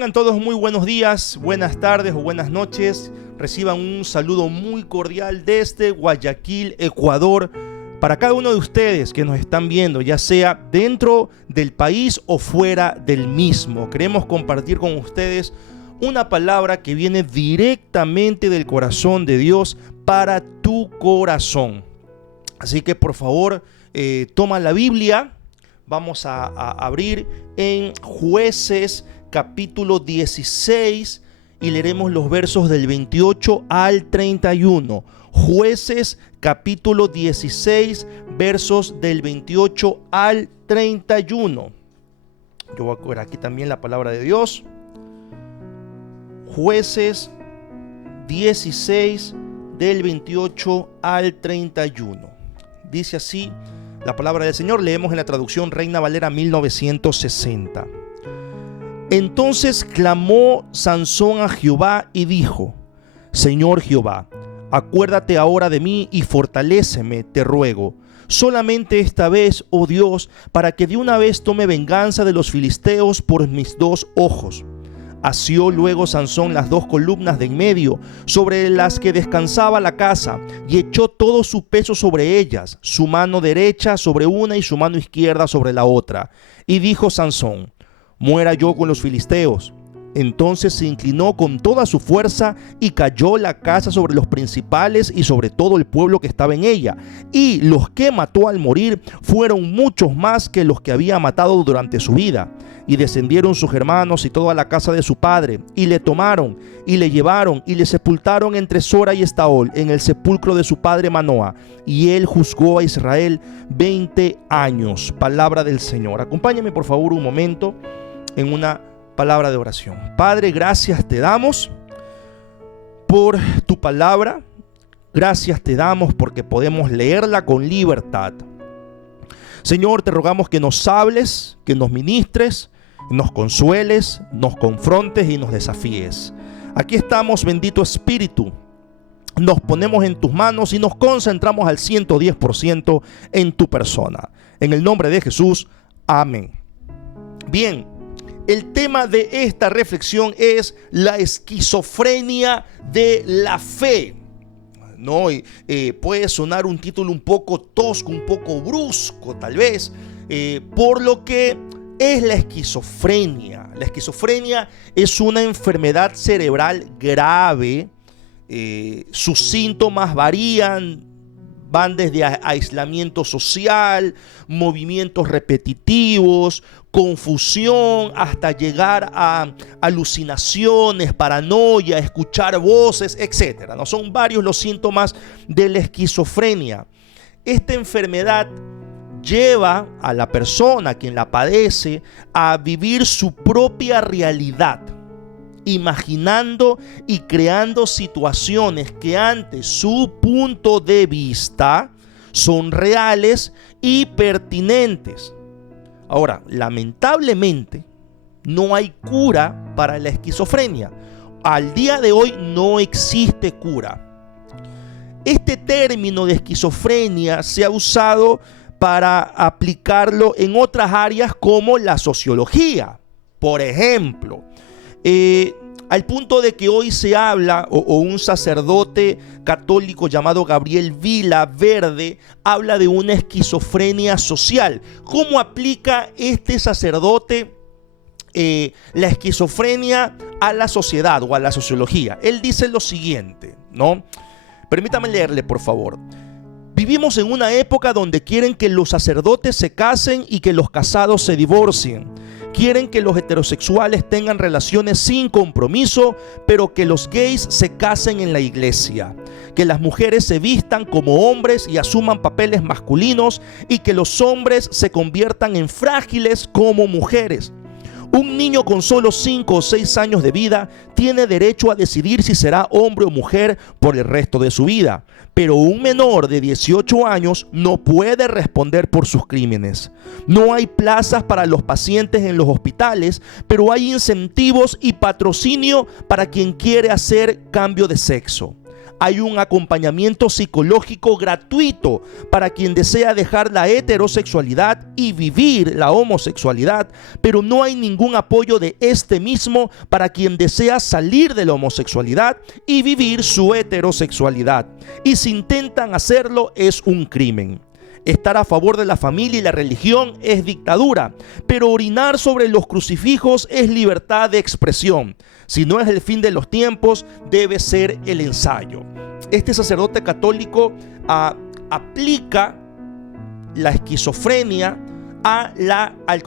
Tengan todos muy buenos días, buenas tardes o buenas noches. Reciban un saludo muy cordial desde Guayaquil, Ecuador, para cada uno de ustedes que nos están viendo, ya sea dentro del país o fuera del mismo. Queremos compartir con ustedes una palabra que viene directamente del corazón de Dios para tu corazón. Así que por favor, toma la Biblia. Vamos a abrir en Jueces capítulo 16 y leeremos los versos del 28 al 31. Jueces capítulo 16, versos del 28 al 31. Yo voy a coger aquí también la palabra de Dios. Jueces 16 del 28 al 31. Dice así la palabra del Señor. Leemos en la traducción Reina Valera 1960. Entonces clamó Sansón a Jehová y dijo: Señor Jehová, acuérdate ahora de mí y fortaléceme, te ruego, solamente esta vez, oh Dios, para que de una vez tome venganza de los filisteos por mis dos ojos. Asió luego Sansón las dos columnas de en medio, sobre las que descansaba la casa, y echó todo su peso sobre ellas, su mano derecha sobre una y su mano izquierda sobre la otra. Y dijo Sansón: muera yo con los filisteos. Entonces se inclinó con toda su fuerza y cayó la casa sobre los principales y sobre todo el pueblo que estaba en ella. Y los que mató al morir fueron muchos más que los que había matado durante su vida. Y descendieron sus hermanos y toda la casa de su padre, y le tomaron, y le llevaron, y le sepultaron entre Sora y Estaol, en el sepulcro de su padre Manoah. Y él juzgó a Israel 20 años. Palabra del Señor. Acompáñame por favor un momento en una palabra de oración. Padre, gracias te damos por tu palabra. Gracias te damos porque podemos leerla con libertad. Señor, te rogamos que nos hables, que nos ministres, nos consueles, nos confrontes y nos desafíes. Aquí estamos, bendito Espíritu. Nos ponemos en tus manos y nos concentramos al 110% en tu persona. En el nombre de Jesús, amén. Bien, el tema de esta reflexión es la esquizofrenia de la fe. ¿No? Puede sonar un título un poco tosco, un poco brusco tal vez, por lo que es la esquizofrenia. La esquizofrenia es una enfermedad cerebral grave. Sus síntomas varían, van desde aislamiento social, movimientos repetitivos, confusión, hasta llegar a alucinaciones, paranoia, escuchar voces, etc. ¿No? Son varios los síntomas de la esquizofrenia. Esta enfermedad lleva a la persona, quien la padece, a vivir su propia realidad, imaginando y creando situaciones que ante su punto de vista son reales y pertinentes. Ahora, lamentablemente, no hay cura para la esquizofrenia. Al día de hoy no existe cura. Este término de esquizofrenia se ha usado para aplicarlo en otras áreas como la sociología, por ejemplo. Al punto de que hoy se habla, o un sacerdote católico llamado Gabriel Villaverde habla de una esquizofrenia social. ¿Cómo aplica este sacerdote la esquizofrenia a la sociedad o a la sociología? Él dice lo siguiente, ¿no? Permítame leerle, por favor. Vivimos en una época donde quieren que los sacerdotes se casen y que los casados se divorcien. Quieren que los heterosexuales tengan relaciones sin compromiso, pero que los gays se casen en la iglesia. Que las mujeres se vistan como hombres y asuman papeles masculinos, y que los hombres se conviertan en frágiles como mujeres. Un niño con solo 5 o 6 años de vida tiene derecho a decidir si será hombre o mujer por el resto de su vida, pero un menor de 18 años no puede responder por sus crímenes. No hay plazas para los pacientes en los hospitales, pero hay incentivos y patrocinio para quien quiere hacer cambio de sexo. Hay un acompañamiento psicológico gratuito para quien desea dejar la heterosexualidad y vivir la homosexualidad, pero no hay ningún apoyo de este mismo para quien desea salir de la homosexualidad y vivir su heterosexualidad. Y si intentan hacerlo, es un crimen. Estar a favor de la familia y la religión es dictadura, pero orinar sobre los crucifijos es libertad de expresión. Si no es el fin de los tiempos, debe ser el ensayo. Este sacerdote católico aplica la esquizofrenia a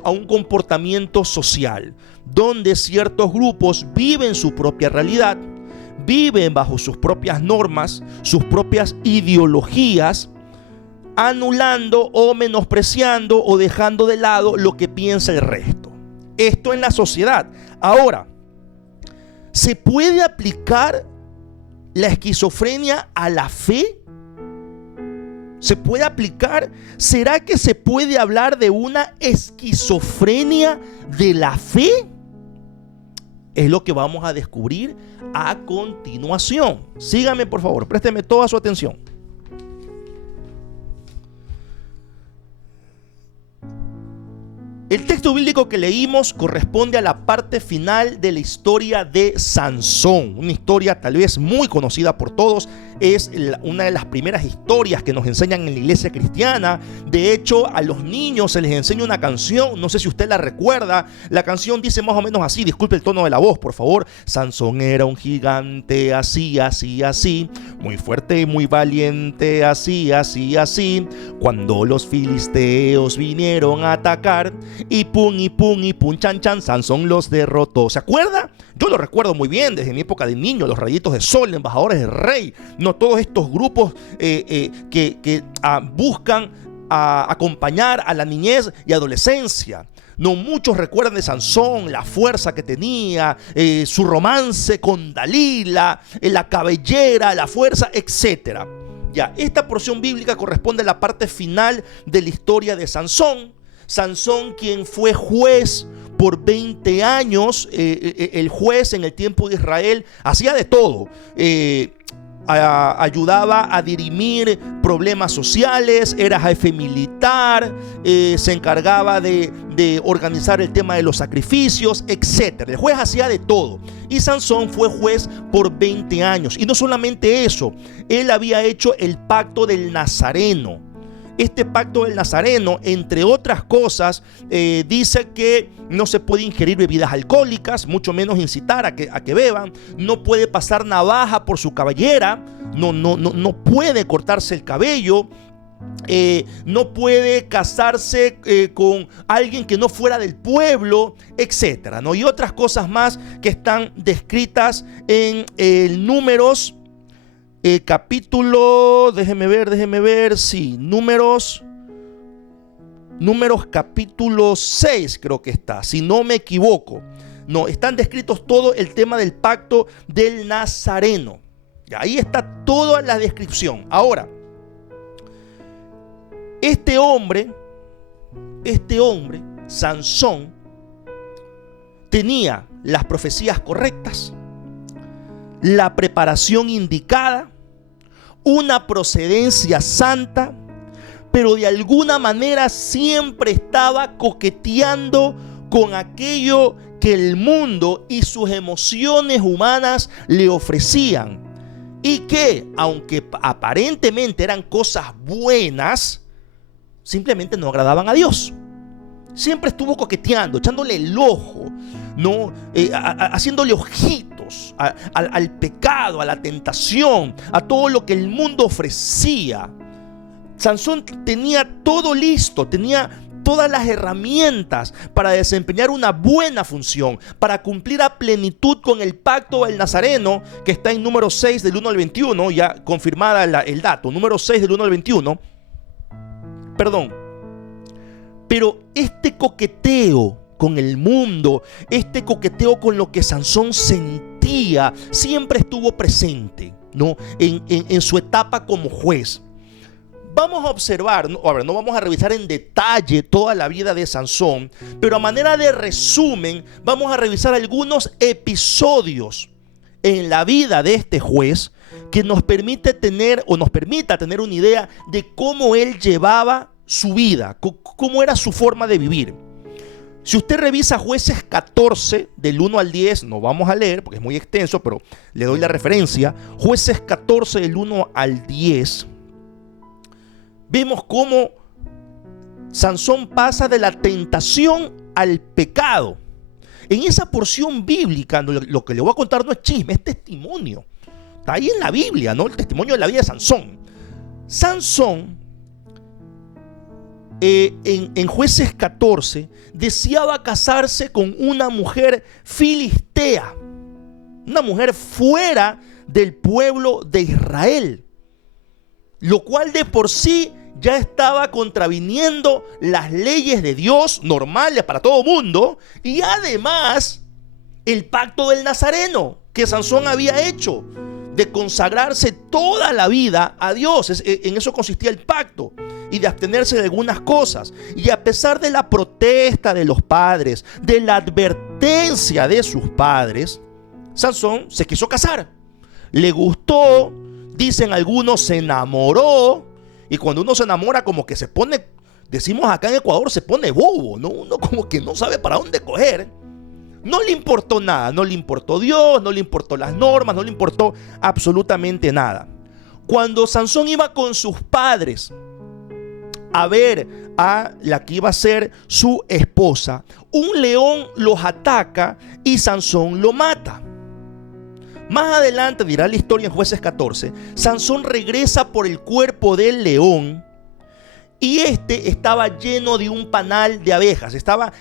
un comportamiento social, donde ciertos grupos viven su propia realidad, viven bajo sus propias normas, sus propias ideologías, anulando o menospreciando o dejando de lado lo que piensa el resto. Esto en la sociedad. Ahora, ¿se puede aplicar la esquizofrenia a la fe? ¿Se puede aplicar? ¿Será que se puede hablar de una esquizofrenia de la fe? Es lo que vamos a descubrir a continuación. Sígame, por favor, présteme toda su atención. El texto bíblico que leímos corresponde a la parte final de la historia de Sansón, una historia tal vez muy conocida por todos. Es una de las primeras historias que nos enseñan en la iglesia cristiana. De hecho, a los niños se les enseña una canción, no sé si usted la recuerda. La canción dice más o menos así, disculpe el tono de la voz, por favor. Sansón era un gigante, así, así, así, muy fuerte y muy valiente, así, así, así. Cuando los filisteos vinieron a atacar, y pum, chan, chan, Sansón los derrotó. ¿Se acuerda? Yo lo recuerdo muy bien desde mi época de niño, los Rayitos de Sol, Embajadores del Rey, no todos estos grupos que buscan acompañar a la niñez y adolescencia. No muchos recuerdan de Sansón, la fuerza que tenía, su romance con Dalila, la cabellera, la fuerza, etc. Ya, esta porción bíblica corresponde a la parte final de la historia de Sansón. Sansón, quien fue juez por 20 años, el juez en el tiempo de Israel hacía de todo. Ayudaba a dirimir problemas sociales, era jefe militar, se encargaba de organizar el tema de los sacrificios, etc. El juez hacía de todo. Y Sansón fue juez por 20 años. Y no solamente eso, él había hecho el pacto del Nazareno. Este pacto del Nazareno, entre otras cosas, dice que no se puede ingerir bebidas alcohólicas, mucho menos incitar a que beban. No puede pasar navaja por su cabellera, no puede cortarse el cabello. No puede casarse con alguien que no fuera del pueblo, etcétera, ¿no? Y otras cosas más que están descritas en Números. Capítulo, déjeme ver, sí, Números capítulo 6 creo que está, si no me equivoco. No, están descritos todo el tema del pacto del Nazareno. Y ahí está toda la descripción. Ahora, este hombre, Sansón, tenía las profecías correctas, la preparación indicada, una procedencia santa, pero de alguna manera siempre estaba coqueteando con aquello que el mundo y sus emociones humanas le ofrecían, y que, aunque aparentemente eran cosas buenas, simplemente no agradaban a Dios. Siempre estuvo coqueteando, echándole el ojo, ¿no? Haciéndole ojitos al pecado, a la tentación, a todo lo que el mundo ofrecía. Sansón tenía todo listo, tenía todas las herramientas para desempeñar una buena función, para cumplir a plenitud con el pacto del Nazareno, que está en número 6 del 1 al 21, ya confirmada el dato, número 6 del 1 al 21. Pero este coqueteo con el mundo, este coqueteo con lo que Sansón sentía, siempre estuvo presente, ¿no? En su etapa como juez. Vamos a observar, no vamos a revisar en detalle toda la vida de Sansón, pero a manera de resumen, vamos a revisar algunos episodios en la vida de este juez que nos permite tener o nos permita tener una idea de cómo él llevaba su vida, cómo era su forma de vivir. Si usted revisa Jueces 14 del 1 al 10, no vamos a leer porque es muy extenso, pero le doy la referencia. Jueces 14 del 1 al 10, vemos cómo Sansón pasa de la tentación al pecado. En esa porción bíblica, lo que le voy a contar no es chisme, es testimonio. Está ahí en la Biblia, ¿no? El testimonio de la vida de Sansón. Sansón, en Jueces 14, deseaba casarse con una mujer filistea, una mujer fuera del pueblo de Israel, lo cual de por sí ya estaba contraviniendo las leyes de Dios normales para todo mundo, y además el pacto del Nazareno que Sansón había hecho de consagrarse toda la vida a Dios. En eso consistía el pacto, y de abstenerse de algunas cosas. Y a pesar de la protesta de los padres, de la advertencia de sus padres, Sansón se quiso casar. Le gustó, dicen algunos, se enamoró. Y cuando uno se enamora, como que se pone, decimos acá en Ecuador, se pone bobo, ¿no? Uno como que no sabe para dónde coger. No le importó nada, no le importó Dios, no le importó las normas, no le importó absolutamente nada. Cuando Sansón iba con sus padres a ver a la que iba a ser su esposa, un león los ataca y Sansón lo mata. Más adelante, dirá la historia en Jueces 14, Sansón regresa por el cuerpo del león y este estaba lleno de un panal de abejas.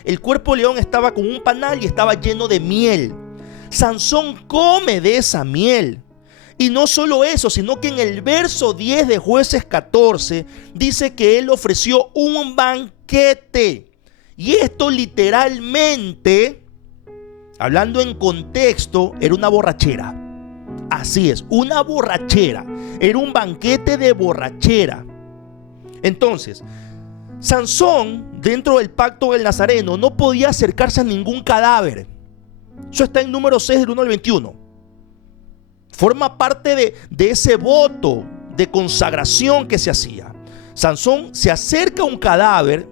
El cuerpo del león estaba con un panal y estaba lleno de miel. Sansón come de esa miel. Y no solo eso, sino que en el verso 10 de Jueces 14 dice que él ofreció un banquete. Y esto literalmente, hablando en contexto, era una borrachera. Así es, una borrachera. Era un banquete de borrachera. Entonces, Sansón, dentro del pacto del Nazareno, no podía acercarse a ningún cadáver. Eso está en Número 6 del 1 al 21. Forma parte de ese voto de consagración que se hacía. Sansón se acerca a un cadáver,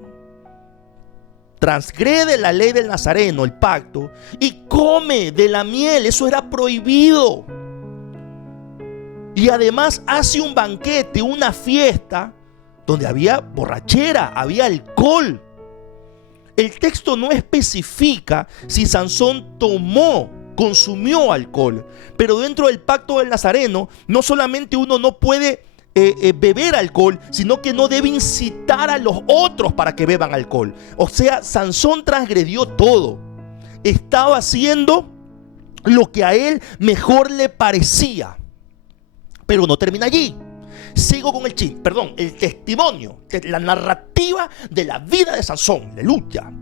transgrede la ley del Nazareno, el pacto, y come de la miel. Eso era prohibido. Y además hace un banquete, una fiesta, donde había borrachera, había alcohol. El texto no especifica si Sansón consumió alcohol, pero dentro del pacto del Nazareno, no solamente uno no puede beber alcohol, sino que no debe incitar a los otros para que beban alcohol. O sea, Sansón transgredió todo. Estaba haciendo lo que a él mejor le parecía. Pero no termina allí. Sigo con el testimonio, la narrativa de la vida de Sansón. Aleluya.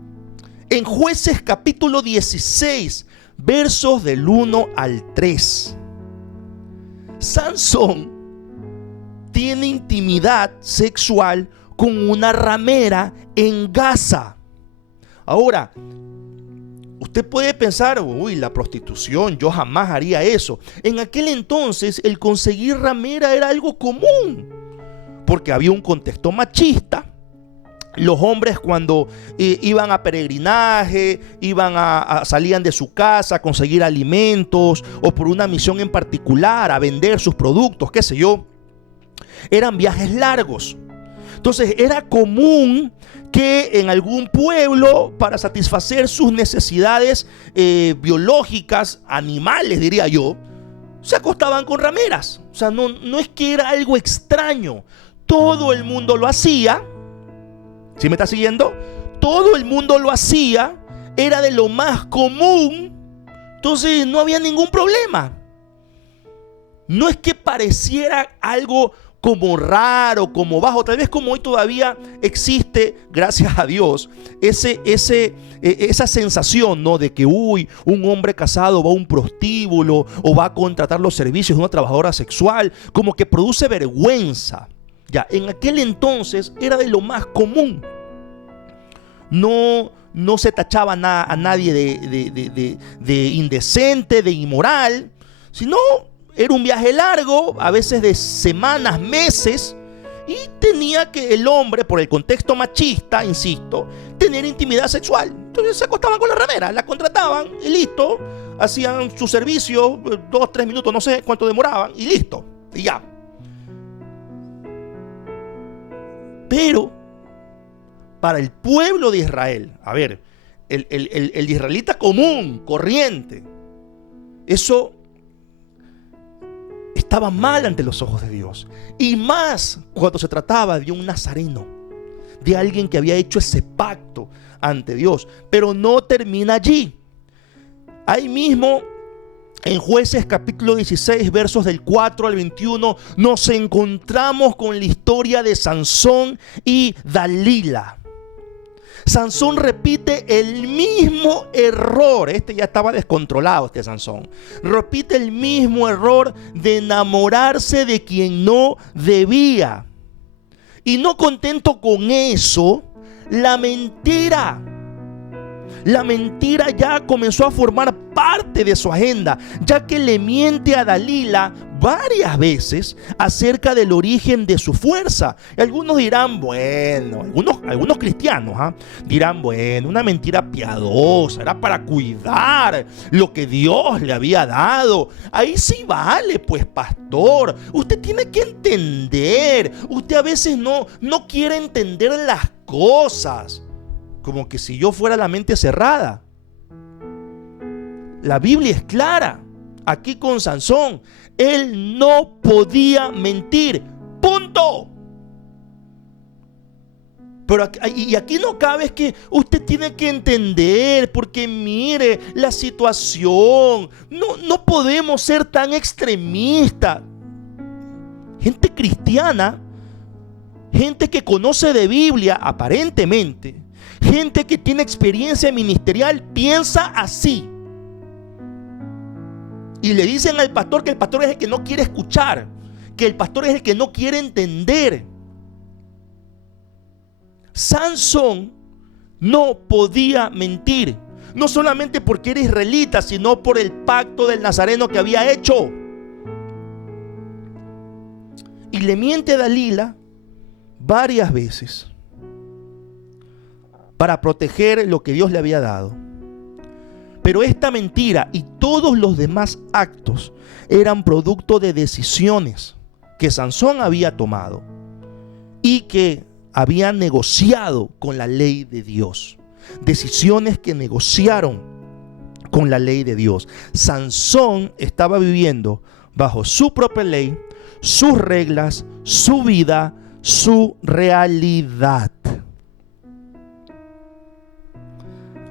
En Jueces capítulo 16, versos del 1 al 3. Sansón tiene intimidad sexual con una ramera en Gaza. Ahora, usted puede pensar, uy, la prostitución, yo jamás haría eso. En aquel entonces el conseguir ramera era algo común, porque había un contexto machista. Los hombres cuando iban a peregrinaje, salían de su casa a conseguir alimentos o por una misión en particular, a vender sus productos, qué sé yo, eran viajes largos. Entonces era común que en algún pueblo, para satisfacer sus necesidades biológicas, animales diría yo, se acostaban con rameras. O sea, no es que era algo extraño. Todo el mundo lo hacía. ¿Sí me está siguiendo? Todo el mundo lo hacía. Era de lo más común. Entonces no había ningún problema. No es que pareciera algo como raro, como bajo, tal vez como hoy todavía existe, gracias a Dios, esa sensación, ¿no? De que un hombre casado va a un prostíbulo o va a contratar los servicios de una trabajadora sexual, como que produce vergüenza. Ya, en aquel entonces era de lo más común. No se tachaba a nadie de indecente, de inmoral, sino era un viaje largo, a veces de semanas, meses, y tenía que el hombre, por el contexto machista, insisto, tener intimidad sexual. Entonces se acostaban con la ramera, la contrataban y listo. Hacían su servicio, 2, 3 minutos, no sé cuánto demoraban, y listo, y ya. Pero para el pueblo de Israel, a ver, el israelita común, corriente, eso estaba mal ante los ojos de Dios. Y más cuando se trataba de un nazareno, de alguien que había hecho ese pacto ante Dios. Pero no termina allí. Ahí mismo, en Jueces capítulo 16, versos del 4 al 21, nos encontramos con la historia de Sansón y Dalila. Sansón repite el mismo error. Ya estaba descontrolado, Sansón. Repite el mismo error de enamorarse de quien no debía. Y no contento con eso, la mentira ya comenzó a formar parte de su agenda, ya que le miente a Dalila varias veces acerca del origen de su fuerza. Y algunos dirán, bueno, algunos cristianos dirán, bueno, una mentira piadosa, era para cuidar lo que Dios le había dado. Ahí sí vale, pues pastor, usted tiene que entender, usted a veces no quiere entender las cosas. Como que si yo fuera la mente cerrada. La Biblia es clara. Aquí con Sansón, él no podía mentir. Punto. Pero aquí no cabe, es que usted tiene que entender, porque mire la situación. No podemos ser tan extremistas. Gente cristiana, gente que conoce de Biblia aparentemente, gente que tiene experiencia ministerial, piensa así. Y le dicen al pastor que el pastor es el que no quiere escuchar, que el pastor es el que no quiere entender. Sansón no podía mentir, no solamente porque era israelita, sino por el pacto del nazareno que había hecho. Y le miente a Dalila varias veces para proteger lo que Dios le había dado. Pero esta mentira y todos los demás actos eran producto de decisiones que Sansón había tomado y que había negociado con la ley de Dios. Decisiones que negociaron con la ley de Dios. Sansón estaba viviendo bajo su propia ley, sus reglas, su vida, su realidad.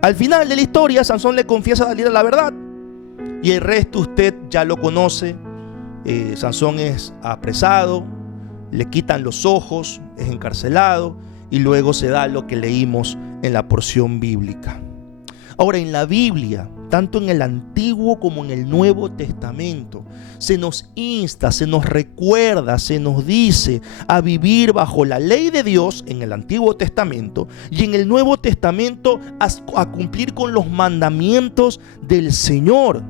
Al final de la historia, Sansón le confiesa a Dalila la verdad. Y el resto usted ya lo conoce. Sansón es apresado, le quitan los ojos, es encarcelado y luego se da lo que leímos en la porción bíblica. Ahora, en la Biblia, tanto en el Antiguo como en el Nuevo Testamento, se nos insta, se nos recuerda, se nos dice a vivir bajo la ley de Dios en el Antiguo Testamento, y en el Nuevo Testamento a cumplir con los mandamientos del Señor,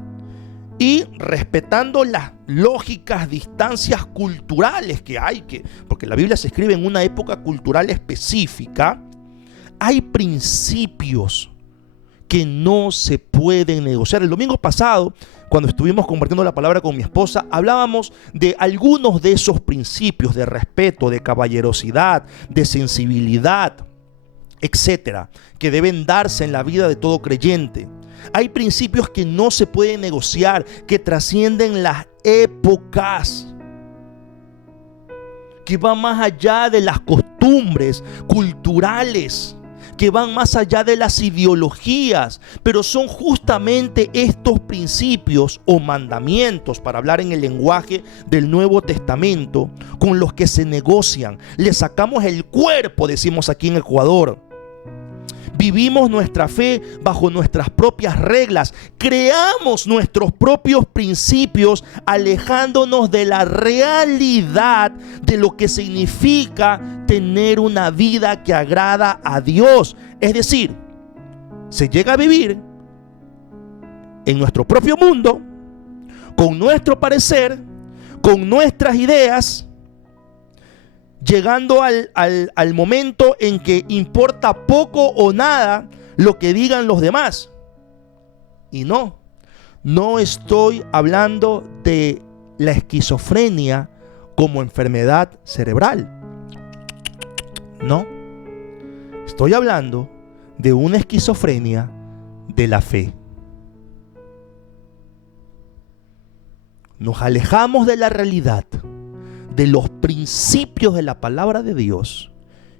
y respetando las lógicas distancias culturales que hay, porque la Biblia se escribe en una época cultural específica. Hay principios que no se pueden negociar. El domingo pasado, cuando estuvimos compartiendo la palabra con mi esposa, hablábamos de algunos de esos principios de respeto, de caballerosidad, de sensibilidad, etcétera, que deben darse en la vida de todo creyente. Hay principios que no se pueden negociar, que trascienden las épocas, que van más allá de las costumbres culturales, que van más allá de las ideologías, pero son justamente estos principios o mandamientos, para hablar en el lenguaje del Nuevo Testamento, con los que se negocian. Le sacamos el cuerpo, decimos aquí en Ecuador. Vivimos nuestra fe bajo nuestras propias reglas, creamos nuestros propios principios, alejándonos de la realidad de lo que significa tener una vida que agrada a Dios. Es decir, se llega a vivir en nuestro propio mundo con nuestro parecer, con nuestras ideas, llegando al momento en que importa poco o nada lo que digan los demás. Y no estoy hablando de la esquizofrenia como enfermedad cerebral. No, estoy hablando de una esquizofrenia de la fe. Nos alejamos de la realidad, de los principios de la palabra de Dios,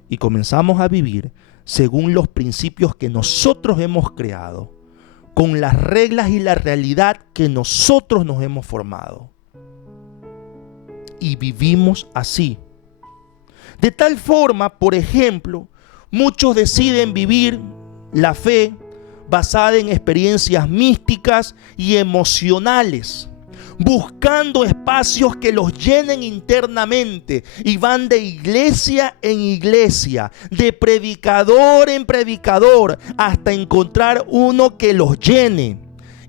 y comenzamos a vivir según los principios que nosotros hemos creado, con las reglas y la realidad que nosotros nos hemos formado. Y vivimos así. De tal forma, por ejemplo, muchos deciden vivir la fe basada en experiencias místicas y emocionales, buscando espacios que los llenen internamente, y van de iglesia en iglesia, de predicador en predicador, hasta encontrar uno que los llene.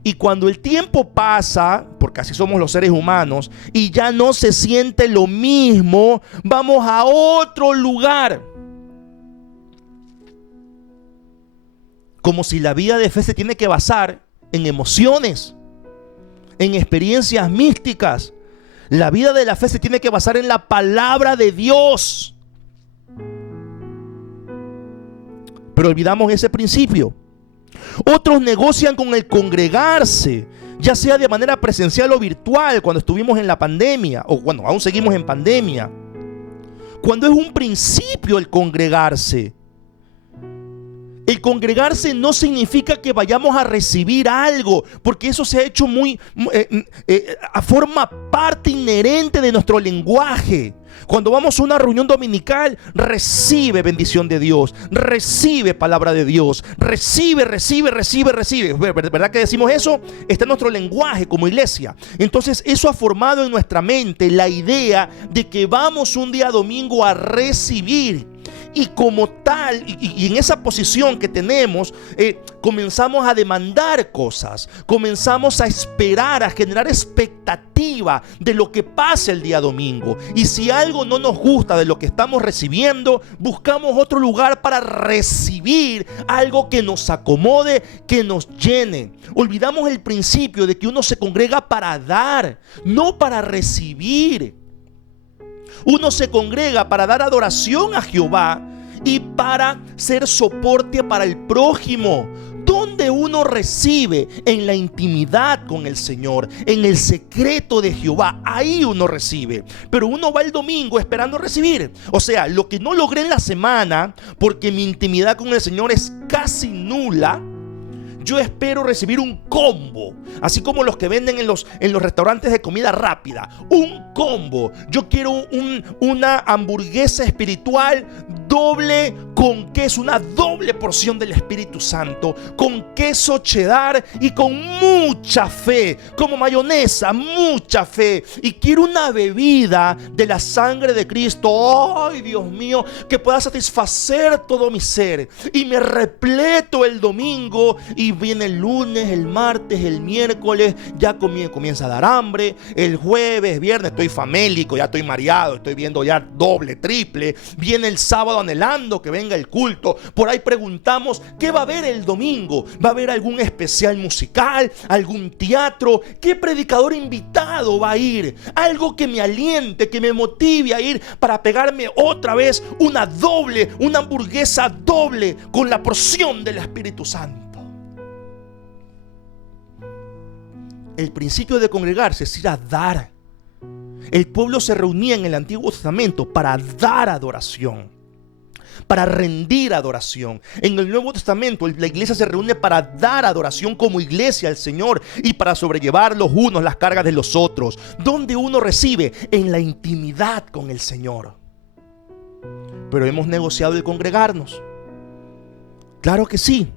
Y cuando el tiempo pasa, porque así somos los seres humanos, y ya no se siente lo mismo, vamos a otro lugar. Como si la vida de fe se tiene que basar en emociones, en experiencias místicas. La vida de la fe se tiene que basar en la palabra de Dios. Pero olvidamos ese principio. Otros negocian con el congregarse, ya sea de manera presencial o virtual, cuando estuvimos en la pandemia, o bueno, aún seguimos en pandemia. Cuando es un principio el congregarse. El congregarse no significa que vayamos a recibir algo, porque eso se ha hecho forma parte inherente de nuestro lenguaje. Cuando vamos a una reunión dominical, recibe bendición de Dios, recibe palabra de Dios, recibe. ¿Verdad que decimos eso? Está en nuestro lenguaje como iglesia. Entonces eso ha formado en nuestra mente la idea de que vamos un día domingo a recibir. Y como tal, y en esa posición que tenemos, comenzamos a demandar cosas, comenzamos a esperar, a generar expectativa de lo que pase el día domingo. Y si algo no nos gusta de lo que estamos recibiendo, buscamos otro lugar para recibir algo que nos acomode, que nos llene. Olvidamos el principio de que uno se congrega para dar, no para recibir. Uno se congrega para dar adoración a Jehová y para ser soporte para el prójimo. Donde uno recibe en la intimidad con el Señor, en el secreto de Jehová, ahí uno recibe. Pero uno va el domingo esperando recibir. O sea, lo que no logré en la semana, porque mi intimidad con el Señor es casi nula, yo espero recibir un combo, así como los que venden en los restaurantes de comida rápida. Un combo. Yo quiero una hamburguesa espiritual doble con queso, una doble porción del Espíritu Santo, con queso cheddar y con mucha fe, como mayonesa, mucha fe. Y quiero una bebida de la sangre de Cristo, ay Dios mío, que pueda satisfacer todo mi ser. Y me repleto el domingo, y viene el lunes, el martes, el miércoles, ya comienza a dar hambre. El jueves, viernes, estoy famélico, ya estoy mareado, estoy viendo ya doble, triple. Viene el sábado anhelando que venga el culto. Por ahí preguntamos, ¿qué va a haber el domingo? ¿Va a haber algún especial musical? ¿Algún teatro? ¿Qué predicador invitado va a ir? Algo que me aliente, que me motive a ir, para pegarme otra vez una hamburguesa doble con la porción del Espíritu Santo. El principio de congregarse es ir a dar. El pueblo se reunía en el Antiguo Testamento para dar adoración, para rendir adoración. En el Nuevo Testamento la iglesia se reúne para dar adoración como iglesia al Señor y para sobrellevar los unos las cargas de los otros. ¿Dónde uno recibe? En la intimidad con el Señor. Pero hemos negociado el congregarnos. Claro que sí.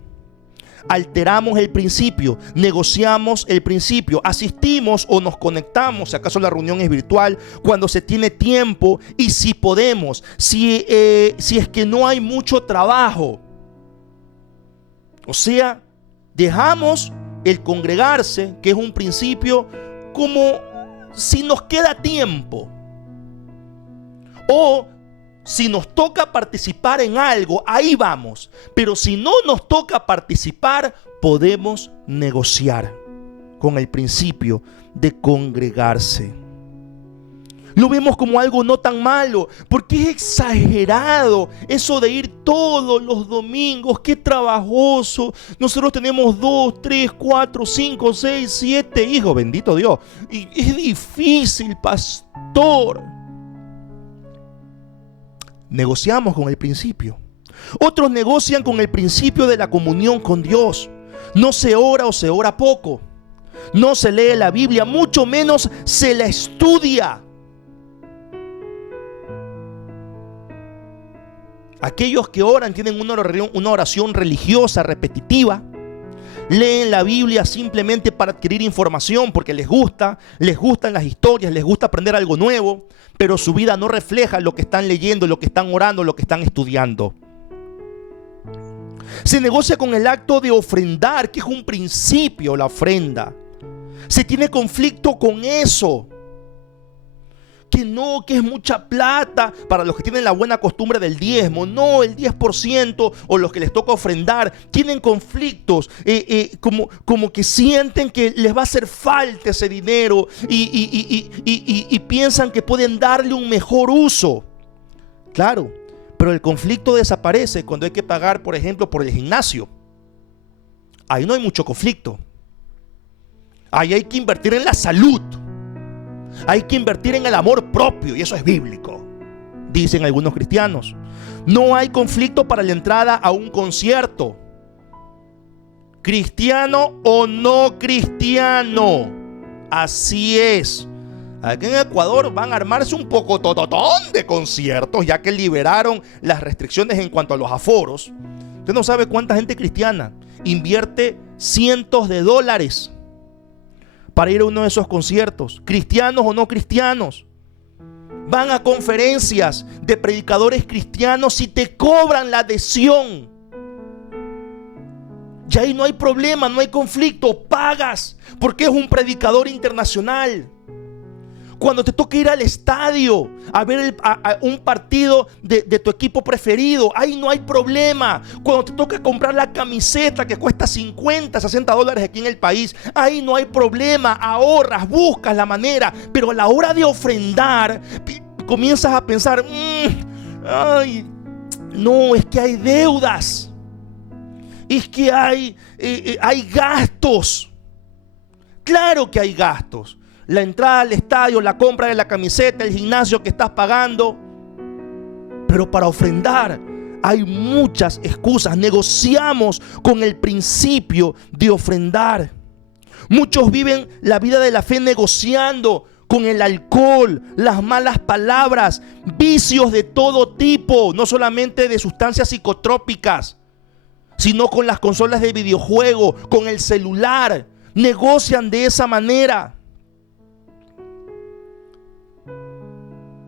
Alteramos el principio, negociamos el principio, asistimos o nos conectamos, si acaso la reunión es virtual, cuando se tiene tiempo y si podemos, si es que no hay mucho trabajo. O sea, dejamos el congregarse, que es un principio como si nos queda tiempo. O si nos toca participar en algo, ahí vamos. Pero si no nos toca participar, podemos negociar con el principio de congregarse. Lo vemos como algo no tan malo, porque es exagerado eso de ir todos los domingos. Qué trabajoso. Nosotros tenemos 2, 3, 4, 5, 6, 7 hijos, bendito Dios. Y es difícil, pastor. Negociamos con el principio. Otros negocian con el principio de la comunión con Dios. No se ora o se ora poco. No se lee la Biblia, mucho menos se la estudia. Aquellos que oran tienen una oración religiosa repetitiva. Leen la Biblia simplemente para adquirir información porque les gustan las historias, les gusta aprender algo nuevo, pero su vida no refleja lo que están leyendo, lo que están orando, lo que están estudiando. Se negocia con el acto de ofrendar, que es un principio, la ofrenda. Se tiene conflicto con eso. Que no, que es mucha plata para los que tienen la buena costumbre del diezmo. No, el 10% o los que les toca ofrendar tienen conflictos, como que sienten que les va a hacer falta ese dinero y piensan que pueden darle un mejor uso. Claro, pero el conflicto desaparece cuando hay que pagar, por ejemplo, por el gimnasio. Ahí no hay mucho conflicto. Ahí hay que invertir en la salud. Hay que invertir en el amor propio, y eso es bíblico, dicen algunos cristianos. No hay conflicto para la entrada a un concierto, cristiano o no cristiano. Así es. Aquí en Ecuador van a armarse un poco tototón de conciertos, ya que liberaron las restricciones en cuanto a los aforos. Usted no sabe cuánta gente cristiana invierte cientos de dólares para ir a uno de esos conciertos, cristianos o no cristianos. Van a conferencias de predicadores cristianos y te cobran la adhesión. Y ahí no hay problema, no hay conflicto, pagas porque es un predicador internacional. Cuando te toca ir al estadio a ver un partido de tu equipo preferido, ahí no hay problema. Cuando te toca comprar la camiseta que cuesta 50, 60 dólares aquí en el país, ahí no hay problema. Ahorras, buscas la manera. Pero a la hora de ofrendar, comienzas a pensar, ay, no, es que hay deudas. Es que hay gastos. Claro que hay gastos. La entrada al estadio, la compra de la camiseta, el gimnasio que estás pagando. Pero para ofrendar hay muchas excusas. Negociamos con el principio de ofrendar. Muchos viven la vida de la fe negociando con el alcohol, las malas palabras, vicios de todo tipo, no solamente de sustancias psicotrópicas, sino con las consolas de videojuego, con el celular. Negocian de esa manera.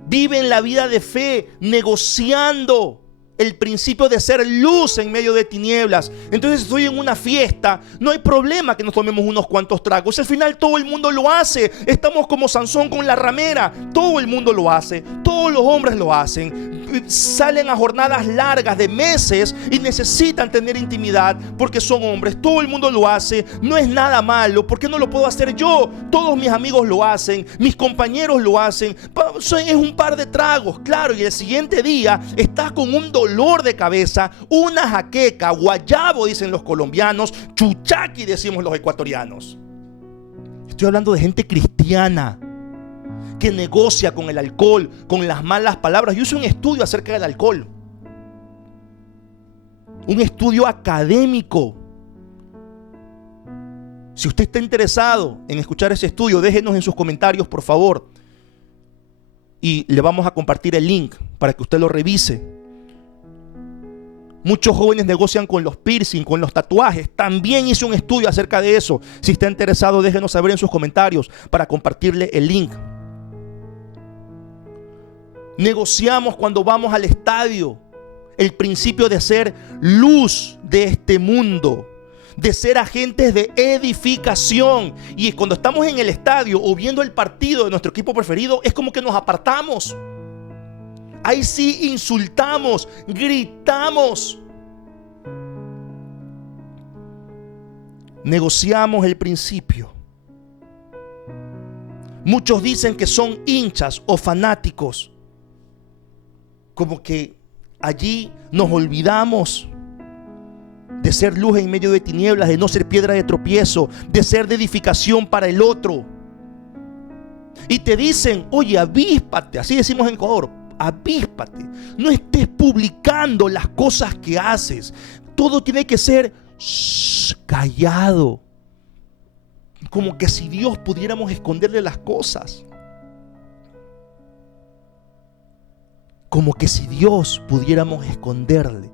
Viven la vida de fe negociando el principio de ser luz en medio de tinieblas. Entonces, si estoy en una fiesta, no hay problema que nos tomemos unos cuantos tragos. Al final todo el mundo lo hace. Estamos como Sansón con la ramera. Todo el mundo lo hace. Todos los hombres lo hacen. Salen a jornadas largas de meses y necesitan tener intimidad porque son hombres. Todo el mundo lo hace. No es nada malo. ¿Por qué no lo puedo hacer yo? Todos mis amigos lo hacen. Mis compañeros lo hacen. Es un par de tragos, claro. Y el siguiente día estás con un dolor de cabeza, una jaqueca, guayabo dicen los colombianos, chuchaqui decimos los ecuatorianos. Estoy hablando de gente cristiana que negocia con el alcohol, con las malas palabras. Yo hice un estudio acerca del alcohol, un estudio académico. Si usted está interesado en escuchar ese estudio, déjenos en sus comentarios, por favor, y le vamos a compartir el link para que usted lo revise. Muchos jóvenes negocian con los piercing, con los tatuajes. También hice un estudio acerca de eso. Si está interesado, déjenos saber en sus comentarios para compartirle el link. Negociamos cuando vamos al estadio el principio de ser luz de este mundo. de ser agentes de edificación. Y cuando estamos en el estadio o viendo el partido de nuestro equipo preferido, es como que nos apartamos. Ahí sí insultamos, gritamos. Negociamos el principio. Muchos dicen que son hinchas o fanáticos. Como que allí nos olvidamos de ser luz en medio de tinieblas, de no ser piedra de tropiezo, de ser de edificación para el otro. Y te dicen, oye, avíspate, así decimos en Ecuador, avíspate, no estés publicando las cosas que haces. Todo tiene que ser callado. Como que si Dios pudiéramos esconderle las cosas. Como que si Dios pudiéramos esconderle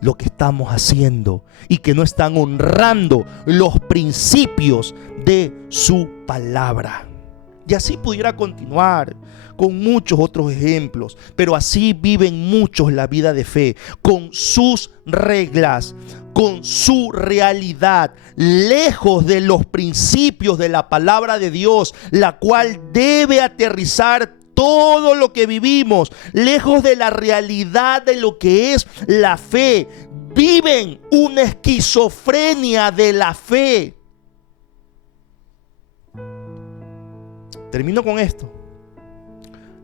lo que estamos haciendo y que no están honrando los principios de su palabra. Y así pudiera continuar con muchos otros ejemplos, pero así viven muchos la vida de fe, con sus reglas, con su realidad, lejos de los principios de la palabra de Dios, la cual debe aterrizar todo lo que vivimos, lejos de la realidad de lo que es la fe. Viven una esquizofrenia de la fe. Termino con esto.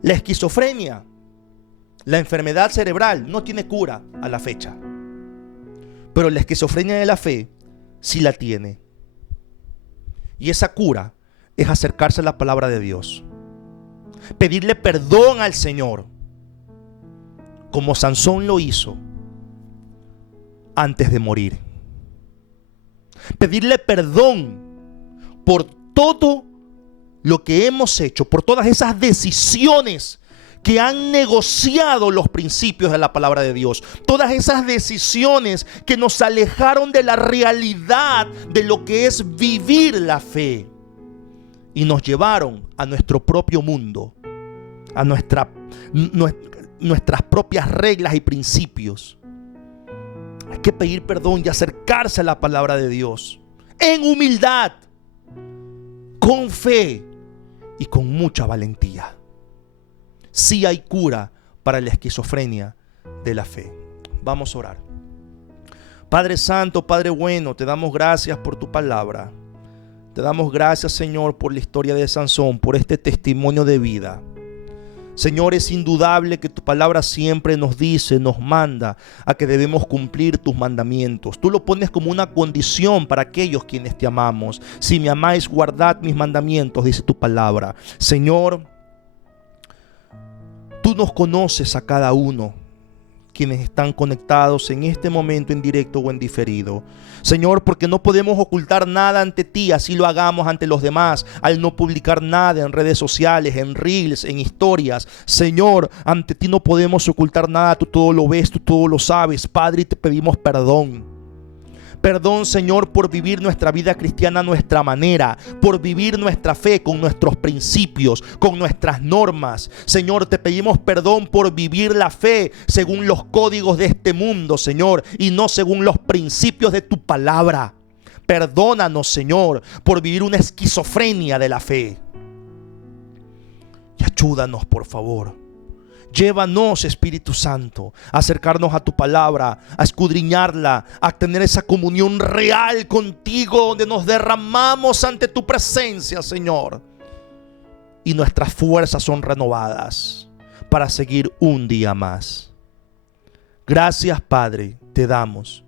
La esquizofrenia, la enfermedad cerebral, no tiene cura a la fecha. Pero la esquizofrenia de la fe sí la tiene. Y esa cura es acercarse a la palabra de Dios. Pedirle perdón al Señor, como Sansón lo hizo antes de morir. Pedirle perdón por todo lo que hemos hecho, por todas esas decisiones que han negociado los principios de la palabra de Dios, todas esas decisiones que nos alejaron de la realidad de lo que es vivir la fe y nos llevaron a nuestro propio mundo, a nuestras propias reglas y principios. Hay que pedir perdón y acercarse a la palabra de Dios en humildad, con fe y con mucha valentía. Sí hay cura para la esquizofrenia de la fe. Vamos a orar. Padre Santo, Padre bueno, te damos gracias por tu palabra. Te damos gracias, Señor, por la historia de Sansón, por este testimonio de vida. Señor, es indudable que tu palabra siempre nos dice, nos manda a que debemos cumplir tus mandamientos. Tú lo pones como una condición para aquellos quienes te amamos. Si me amáis, guardad mis mandamientos, dice tu palabra. Señor, tú nos conoces a cada uno, quienes están conectados en este momento en directo o en diferido. Señor, porque no podemos ocultar nada ante ti, así lo hagamos ante los demás, al no publicar nada en redes sociales, en reels, en historias. Señor, ante ti no podemos ocultar nada, tú todo lo ves, tú todo lo sabes. Padre, y te pedimos perdón. Perdón, Señor, por vivir nuestra vida cristiana a nuestra manera, por vivir nuestra fe con nuestros principios, con nuestras normas. Señor, te pedimos perdón por vivir la fe según los códigos de este mundo, Señor, y no según los principios de tu palabra. Perdónanos, Señor, por vivir una esquizofrenia de la fe. Y ayúdanos, por favor. Llévanos, Espíritu Santo, a acercarnos a tu palabra, a escudriñarla, a tener esa comunión real contigo, donde nos derramamos ante tu presencia, Señor. Y nuestras fuerzas son renovadas para seguir un día más. Gracias, Padre, te damos.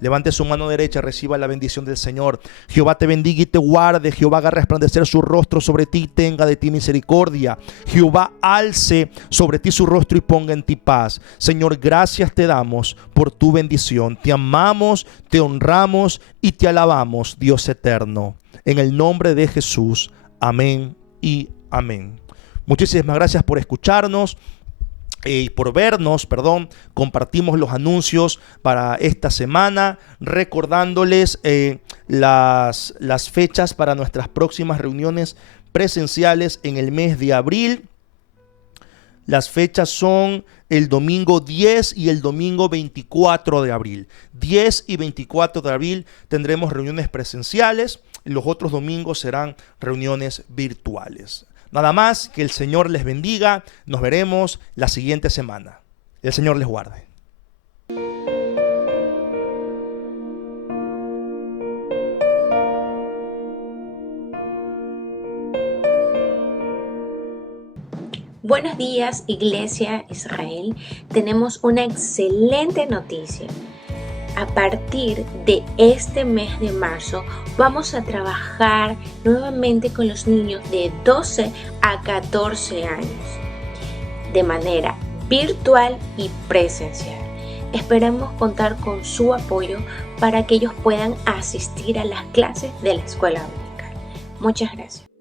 Levante su mano derecha, reciba la bendición del Señor. Jehová te bendiga y te guarde. Jehová haga resplandecer su rostro sobre ti y tenga de ti misericordia. Jehová alce sobre ti su rostro y ponga en ti paz. Señor, gracias te damos por tu bendición. Te amamos, te honramos y te alabamos, Dios eterno. En el nombre de Jesús. Amén y amén. Muchísimas gracias por escucharnos. Y por vernos, compartimos los anuncios para esta semana, recordándoles las fechas para nuestras próximas reuniones presenciales en el mes de abril. Las fechas son el domingo 10 y el domingo 24 de abril. 10 y 24 de abril tendremos reuniones presenciales y los otros domingos serán reuniones virtuales. Nada más, que el Señor les bendiga. Nos veremos la siguiente semana. El Señor les guarde. Buenos días, Iglesia Israel. Tenemos una excelente noticia. A partir de este mes de marzo vamos a trabajar nuevamente con los niños de 12 a 14 años de manera virtual y presencial. Esperamos contar con su apoyo para que ellos puedan asistir a las clases de la escuela dominical. Muchas gracias.